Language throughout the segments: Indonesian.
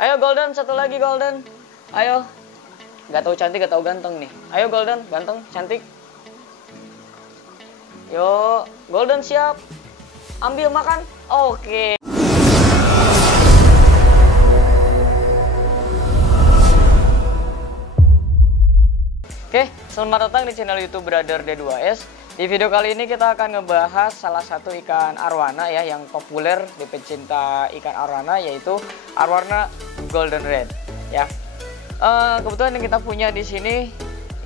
Ayo golden, satu lagi golden. Ayo. Gak tahu cantik, gak tahu ganteng nih. Ayo golden, ganteng, cantik. Yo, golden siap. Ambil makan. Oke. Oke, selamat datang di channel YouTube Brother D2S. Di video kali ini kita akan ngebahas salah satu ikan arwana ya yang populer di pecinta ikan arwana, yaitu arwana golden red ya. Kebetulan yang kita punya di sini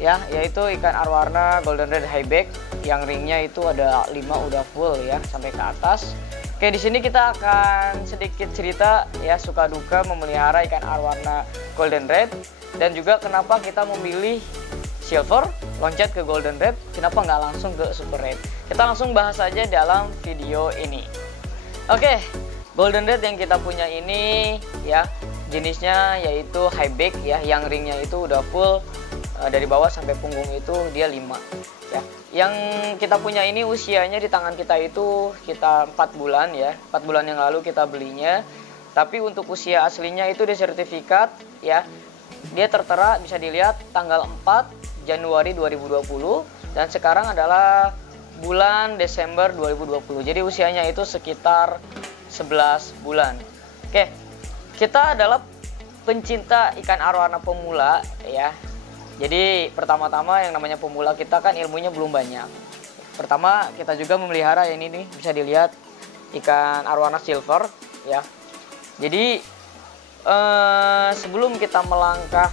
ya, yaitu ikan arwana golden red highback yang ringnya itu ada 5 udah full ya sampai ke atas. Oke, di sini kita akan sedikit cerita ya suka duka memelihara ikan arwana golden red dan juga kenapa kita memilih silver loncat ke golden red, kenapa nggak langsung ke super red. Kita langsung bahas aja dalam video ini. Oke, golden red yang kita punya ini ya jenisnya yaitu highback ya, yang ringnya itu udah full dari bawah sampai punggung itu dia 5 ya. Yang kita punya ini usianya di tangan kita itu kita 4 bulan ya, 4 bulan yang lalu kita belinya. Tapi untuk usia aslinya itu di sertifikat ya, dia tertera bisa dilihat tanggal 4 Januari 2020 dan sekarang adalah bulan Desember 2020. Jadi usianya itu sekitar 11 bulan. Oke, kita adalah pencinta ikan arwana pemula ya. Jadi pertama-tama yang namanya pemula kita kan ilmunya belum banyak. Pertama kita juga memelihara yang ini nih, bisa dilihat ikan arwana silver ya. Jadi sebelum kita melangkah,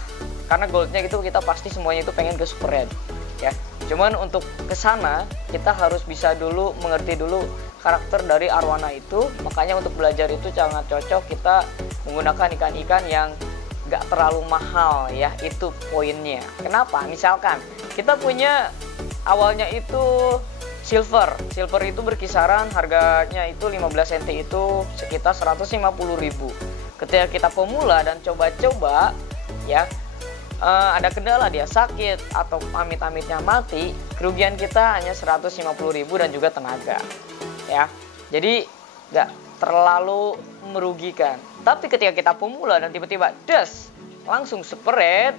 karena goldnya itu kita pasti semuanya itu pengen ke super red ya. Cuman untuk kesana kita harus bisa dulu mengerti dulu karakter dari arwana itu. Makanya untuk belajar itu sangat cocok kita menggunakan ikan-ikan yang gak terlalu mahal ya, itu poinnya. Kenapa? Misalkan kita punya awalnya itu silver itu berkisaran harganya itu 15 cm itu sekitar 150.000. Ketika kita pemula dan coba-coba ya, ada kendala dia sakit atau amit-amitnya mati, kerugian kita hanya 150.000 dan juga tenaga ya. Jadi nggak terlalu merugikan. Tapi ketika kita pemula dan tiba-tiba langsung super red,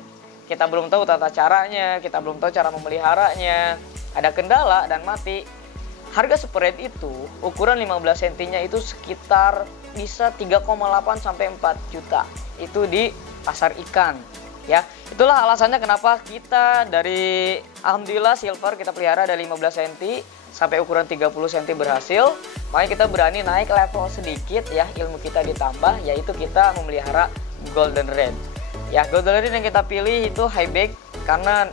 kita belum tahu tata caranya, kita belum tahu cara memeliharanya, ada kendala dan mati, harga super red itu ukuran 15 cm nya itu sekitar bisa 3,8 sampai 4 juta itu di pasar ikan ya. Itulah alasannya kenapa kita dari alhamdulillah silver kita pelihara dari 15 cm sampai ukuran 30 cm berhasil. Makanya kita berani naik level sedikit ya, ilmu kita ditambah, yaitu kita memelihara golden red ya. Golden red yang kita pilih itu highback karena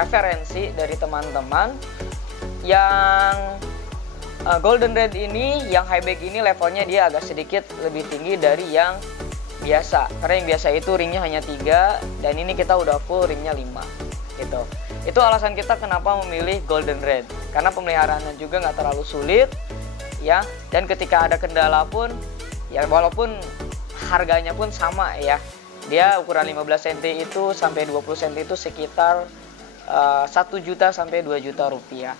referensi dari teman-teman yang golden red ini, yang highback ini levelnya dia agak sedikit lebih tinggi dari yang biasa. Karena yang biasa itu ringnya hanya 3 dan ini kita udah full ringnya 5 gitu. Itu alasan kita kenapa memilih golden red, karena pemeliharaannya juga nggak terlalu sulit ya. Dan ketika ada kendala pun ya, walaupun harganya pun sama ya, dia ukuran 15 cm itu sampai 20 cm itu sekitar 1 juta sampai 2 juta rupiah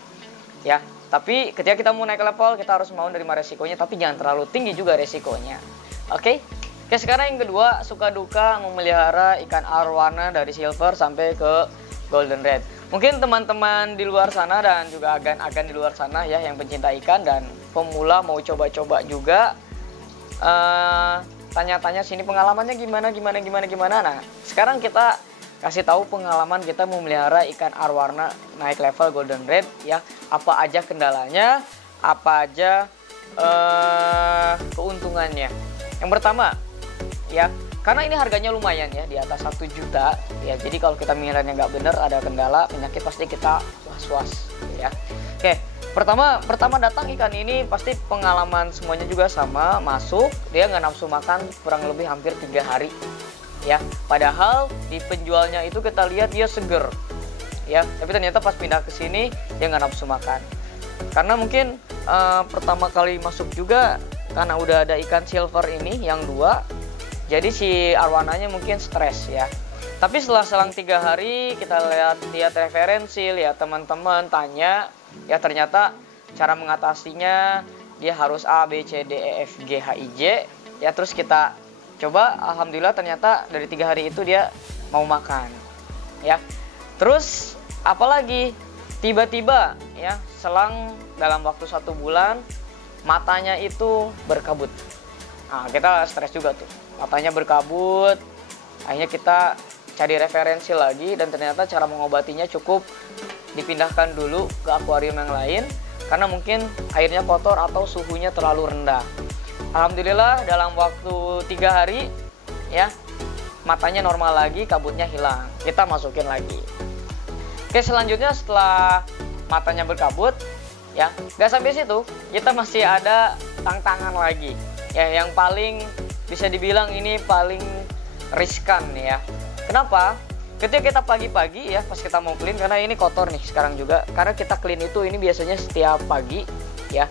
ya. Tapi ketika kita mau naik level, kita harus mau menerima resikonya, tapi jangan terlalu tinggi juga resikonya. Oke, sekarang yang kedua, suka duka memelihara ikan arwana dari silver sampai ke golden red. Mungkin teman-teman di luar sana dan juga agan-agan di luar sana ya yang pencinta ikan dan pemula mau coba-coba juga, tanya-tanya sini pengalamannya gimana. Nah, sekarang kita kasih tahu pengalaman kita memelihara ikan arwana naik level golden red ya. Apa aja kendalanya, apa aja keuntungannya. Yang pertama ya, karena ini harganya lumayan ya, di atas 1 juta ya. Jadi kalau kita melihatnya nggak bener, ada kendala penyakit, pasti kita was-was ya. Oke, pertama datang ikan ini pasti pengalaman semuanya juga sama, masuk dia nggak nafsu makan kurang lebih hampir 3 hari ya. Padahal di penjualnya itu kita lihat dia seger ya, tapi ternyata pas pindah ke sini dia nggak nafsu makan. Karena mungkin pertama kali masuk juga karena udah ada ikan silver ini yang 2, jadi si arwananya mungkin stres ya. Tapi setelah selang 3 hari kita lihat referensi, lihat teman-teman, tanya ya, ternyata cara mengatasinya dia harus A, B, C, D, E, F, G, H, I, J ya. Terus kita coba, alhamdulillah ternyata dari 3 hari itu dia mau makan ya. Terus apalagi tiba-tiba ya selang dalam waktu 1 bulan matanya itu berkabut. Nah, kita stres juga tuh, matanya berkabut. Akhirnya kita cari referensi lagi, dan ternyata cara mengobatinya cukup dipindahkan dulu ke akuarium yang lain karena mungkin airnya kotor atau suhunya terlalu rendah. Alhamdulillah dalam waktu 3 hari ya matanya normal lagi, kabutnya hilang. Kita masukin lagi. Oke, selanjutnya setelah matanya berkabut ya, nggak sampai situ, kita masih ada tantangan lagi ya, yang paling bisa dibilang ini paling riskan ya. Kenapa? Ketika kita pagi-pagi ya, pas kita mau clean, karena ini kotor nih sekarang juga, karena kita clean itu ini biasanya setiap pagi ya.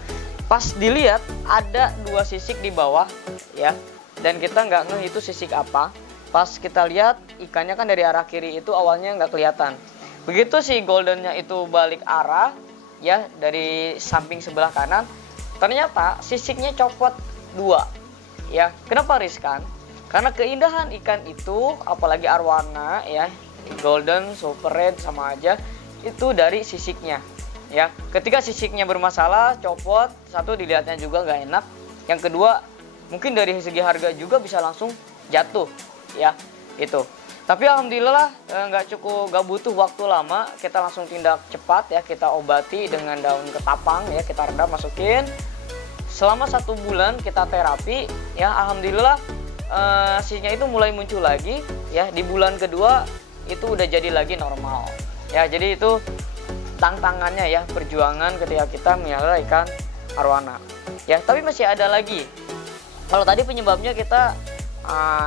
Pas dilihat ada 2 sisik di bawah ya, dan kita nggak ngeh itu sisik apa. Pas kita lihat ikannya kan dari arah kiri itu awalnya nggak kelihatan. Begitu si goldennya itu balik arah ya dari samping sebelah kanan, ternyata sisiknya copot 2 ya. Kenapa riskan? Karena keindahan ikan itu, apalagi arwana ya, golden, super red sama aja, itu dari sisiknya ya. Ketika sisiknya bermasalah, copot, satu dilihatnya juga nggak enak, yang kedua mungkin dari segi harga juga bisa langsung jatuh ya itu. Tapi alhamdulillah nggak butuh waktu lama, kita langsung tindak cepat ya, kita obati dengan daun ketapang ya, kita rendam, masukin. Selama 1 bulan kita terapi ya, alhamdulillah sisiknya itu mulai muncul lagi ya. Di bulan kedua itu udah jadi lagi normal ya. Jadi itu tantangannya ya, perjuangan ketika kita melihara ikan arwana ya. Tapi masih ada lagi. Kalau tadi penyebabnya kita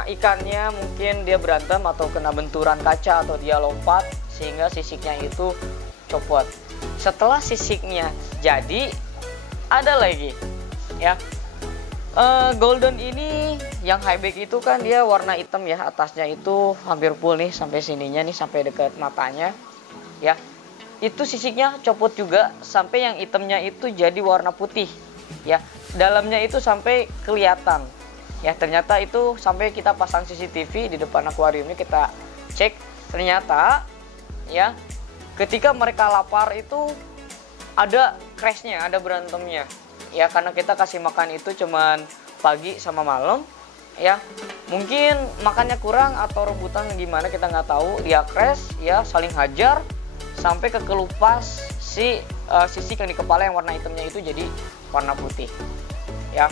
ikannya mungkin dia berantem atau kena benturan kaca atau dia lompat sehingga sisiknya itu copot. Setelah sisiknya jadi, ada lagi ya. Golden ini yang highback itu kan dia warna hitam ya, atasnya itu hampir full nih sampai sininya nih, sampai dekat matanya ya. Itu sisiknya copot juga sampai yang hitamnya itu jadi warna putih ya. Dalamnya itu sampai kelihatan ya. Ternyata itu sampai kita pasang CCTV di depan akuariumnya, kita cek, ternyata ya ketika mereka lapar itu ada crashnya, ada berantemnya ya, karena kita kasih makan itu cuman pagi sama malam ya. Mungkin makannya kurang atau rebutan gimana kita nggak tahu, dia crash ya, saling hajar sampai kekelupas si sisik yang di kepala yang warna hitamnya itu jadi warna putih ya.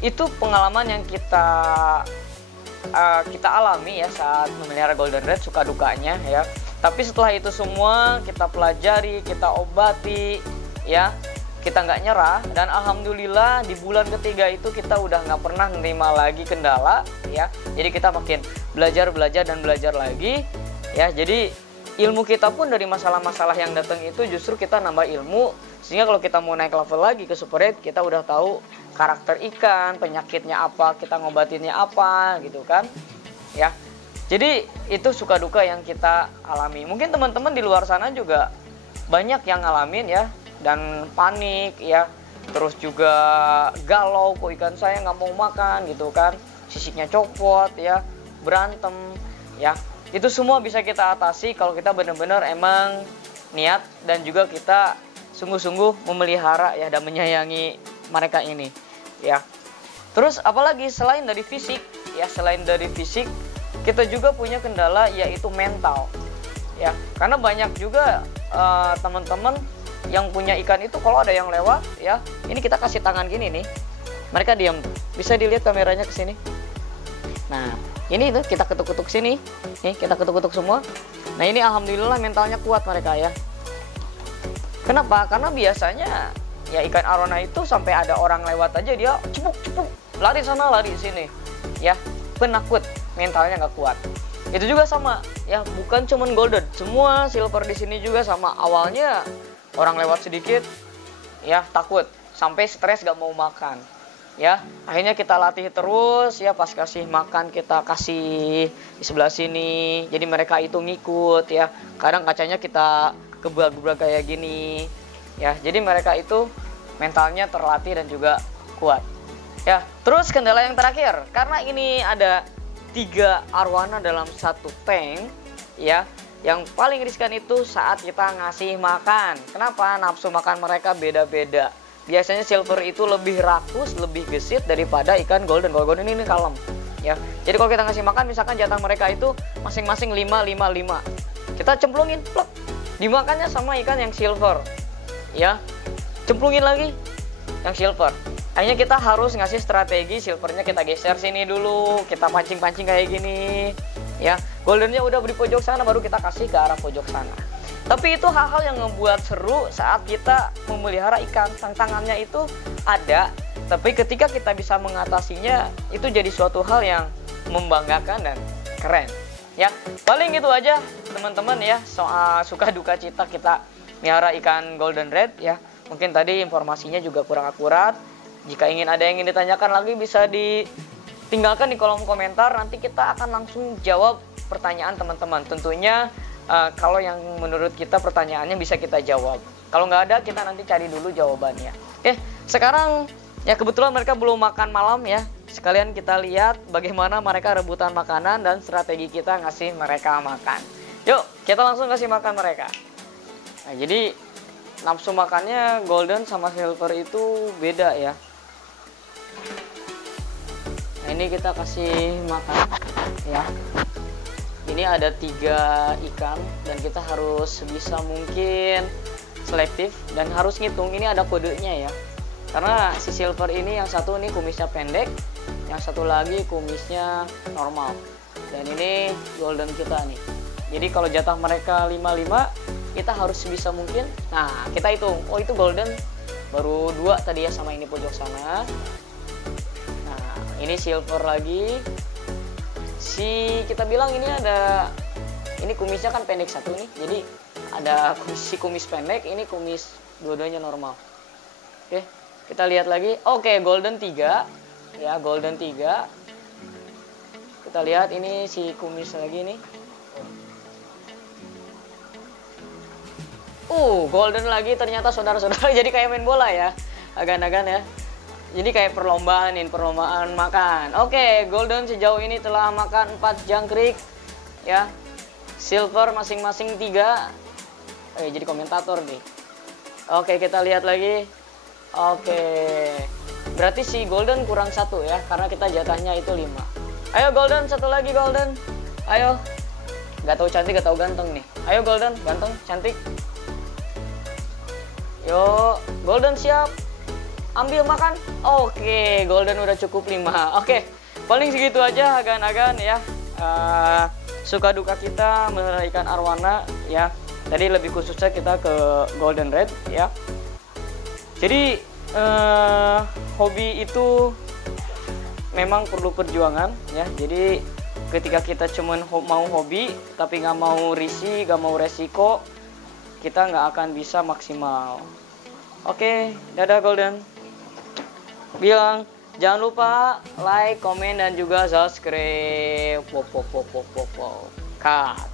Itu pengalaman yang kita alami ya saat memelihara golden red, suka dukanya ya. Tapi setelah itu semua kita pelajari, kita obati ya, kita nggak nyerah, dan alhamdulillah di bulan ketiga itu kita udah nggak pernah menerima lagi kendala ya. Jadi kita makin belajar dan belajar lagi ya. Jadi ilmu kita pun dari masalah-masalah yang datang itu justru kita nambah ilmu, sehingga kalau kita mau naik level lagi ke super red, kita udah tahu karakter ikan, penyakitnya apa, kita ngobatinnya apa gitu kan ya. Jadi itu suka duka yang kita alami. Mungkin teman-teman di luar sana juga banyak yang ngalamin ya, dan panik ya, terus juga galau, kok ikan saya nggak mau makan gitu kan, sisiknya copot ya, berantem ya. Itu semua bisa kita atasi kalau kita benar-benar emang niat dan juga kita sungguh-sungguh memelihara ya dan menyayangi mereka ini ya. Terus apalagi selain dari fisik ya, selain dari fisik kita juga punya kendala yaitu mental ya. Karena banyak juga teman-teman yang punya ikan itu kalau ada yang lewat ya, ini kita kasih tangan gini nih, mereka diam tuh. Bisa dilihat kameranya ke sini. Nah, ini tuh kita ketuk-ketuk sini. Nih, kita ketuk-ketuk semua. Nah, ini alhamdulillah mentalnya kuat mereka ya. Kenapa? Karena biasanya ya ikan arwana itu sampai ada orang lewat aja dia cepuk-cepuk, lari sana, lari sini. Ya, penakut, mentalnya nggak kuat. Itu juga sama ya, bukan cuman golden, semua silver di sini juga sama. Awalnya orang lewat sedikit ya takut, sampai stres gak mau makan ya. Akhirnya kita latih terus ya, pas kasih makan kita kasih di sebelah sini, jadi mereka itu ngikut ya. Kadang kacanya kita gebrak-gebrak kayak gini ya, jadi mereka itu mentalnya terlatih dan juga kuat Ya, terus kendala yang terakhir, karena ini ada 3 arwana dalam satu tank, ya. Yang paling riskan itu saat kita ngasih makan. Kenapa? Nafsu makan mereka beda-beda. Biasanya silver itu lebih rakus, lebih gesit daripada ikan golden. Kalau golden ini kalem, ya. Jadi kalau kita ngasih makan, misalkan jatah mereka itu masing-masing 5, 5, 5. Kita cemplungin, plek, dimakannya sama ikan yang silver, ya. Cemplungin lagi yang silver. Akhirnya kita harus ngasih strategi, silvernya kita geser sini dulu, kita pancing-pancing kayak gini, ya. Goldennya udah di pojok sana, baru kita kasih ke arah pojok sana. Tapi itu hal-hal yang ngebuat seru saat kita memelihara ikan. Tantangannya itu ada, tapi ketika kita bisa mengatasinya, itu jadi suatu hal yang membanggakan dan keren, ya. Paling itu aja teman-teman ya, soal suka duka cita kita melihara ikan golden red, ya. Mungkin tadi informasinya juga kurang akurat. Jika ada yang ingin ditanyakan lagi, bisa ditinggalkan di kolom komentar. Nanti kita akan langsung jawab pertanyaan teman-teman. Tentunya kalau yang menurut kita pertanyaannya bisa kita jawab. Kalau nggak ada, kita nanti cari dulu jawabannya. Oke, sekarang ya kebetulan mereka belum makan malam ya. Sekalian kita lihat bagaimana mereka rebutan makanan dan strategi kita ngasih mereka makan. Yuk, kita langsung kasih makan mereka. Nah, jadi nafsu makannya golden sama silver itu beda ya. Nah, ini kita kasih makan ya. Ini ada 3 ikan dan kita harus sebisa mungkin selektif dan harus ngitung. Ini ada kodenya ya. Karena si silver ini yang satu nih kumisnya pendek, yang satu lagi kumisnya normal. Dan ini golden kita nih. Jadi kalau jatah mereka 5-5, kita harus sebisa mungkin. Nah, kita hitung. Oh, itu golden baru 2 tadi ya, sama ini pojok sana. Nah, ini silver lagi. Kita bilang ini ini kumisnya kan pendek satu nih. Jadi ada kumis pendek, ini kumis dua-duanya normal. Oke, kita lihat lagi. Oke, golden 3. Ya, golden 3. Kita lihat ini si kumis lagi nih. Golden lagi ternyata saudara-saudara. Jadi kayak main bola ya. Agan-agan ya. Jadi kayak perlombaan makan. Oke, golden sejauh ini telah makan 4 jangkrik ya. Silver masing-masing 3. Jadi komentator nih. Oke, kita lihat lagi. Oke. Berarti si golden kurang 1 ya, karena kita jatahnya itu 5. Ayo golden, satu lagi golden. Ayo. Gak tahu cantik, gak tahu ganteng nih. Ayo golden, ganteng, cantik. Yuk, golden siap. Ambil makan. Oke, golden udah cukup 5. Oke, paling segitu aja agan-agan ya. Suka duka kita melihara ikan arwana ya. Tadi lebih khususnya kita ke golden red ya. Jadi hobi itu memang perlu perjuangan ya. Jadi ketika kita cuman mau hobi tapi nggak mau risih, nggak mau resiko, kita nggak akan bisa maksimal. Oke, dadah golden. Bilang jangan lupa like, komen, dan juga subscribe. Cut.